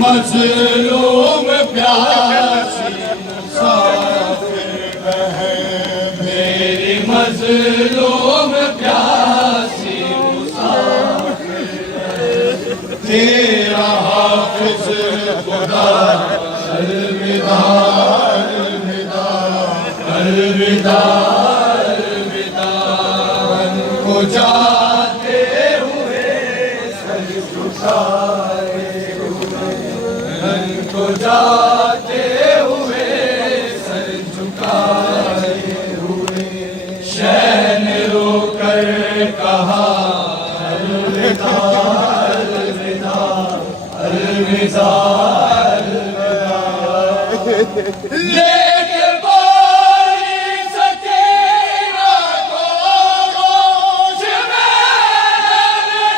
मजलूम प्यासी मुसाफिर है, मेरी मजलूम प्यासी मुसाफिर है। तेरा हाफिज खुदा अलविदा अलविदा अलविदा अलविदा। को जाते हुए सर झुकाए हुए, को जाते हुए सर झुकाए हुए। शहन रोकर कहा अलविदा अलविदा अलविदा अलविदा। लेके बोली सकीना को गोश में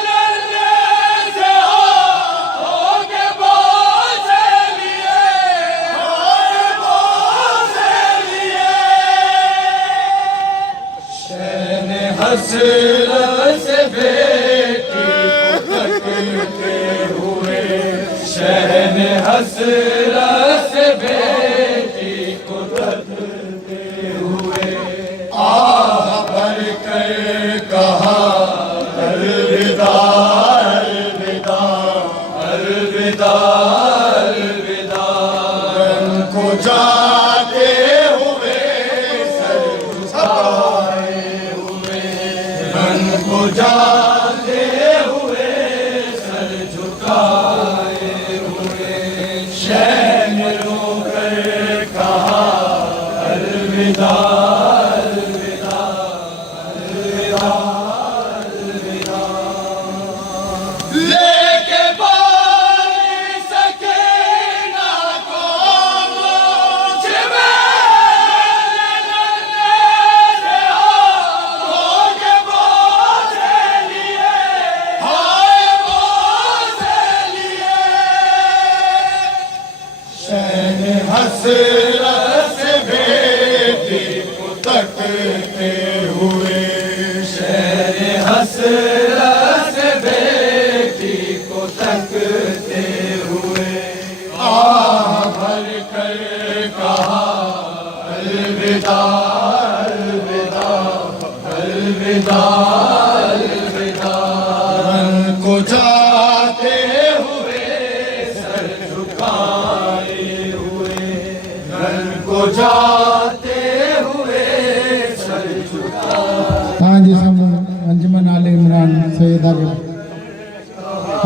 लड़ने से होके बोझ लिए, होके बोझ लिए। शहन हसरत से बेटी को तकते हुए, शहन हसरत से बेटी को तकते हुए। आह भर कर कहा अलविदा अलविदा अलविदा अलविदा। को जाते हुए सर झुकाए हुए, को जाते हुए सर झुकाए हुए। शहन रोकर कहा अलविदा अलविदा अलविदा अलविदा। लेके बोली सकीना को गोश में लड़ने से होके बोझ लिए, हाय बोझ लिए। शहन हसरत से बेटी को तकते हुए, शहन हसरत से बेटी को तकते हुए। आह भर कर कहा अलविदा अलविदा अलविदा अलविदा। को जाते हुए सर झुकाए हुए, को जाते हुए सर झुकाए। तव्हांजे साम्हूं अंजुमन आले इमरान सैयदा खे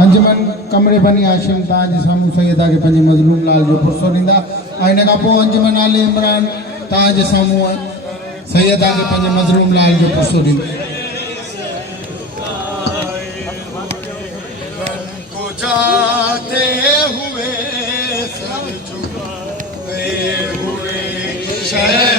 अंजुमन कमरे बनी हाशिम तव्हांजे साम्हूं सैयदा खे पंहिंजे मज़लूम लाल जो पुरसो ॾींदा। ऐं हिन खां पोइ अंजुमन आले इमरान तव्हांजे साम्हूं सैयदा खे पंहिंजे मज़लूम लाल जो पुरसो ॾींदा। को जाते हुए सर झुकाए हुए। शहन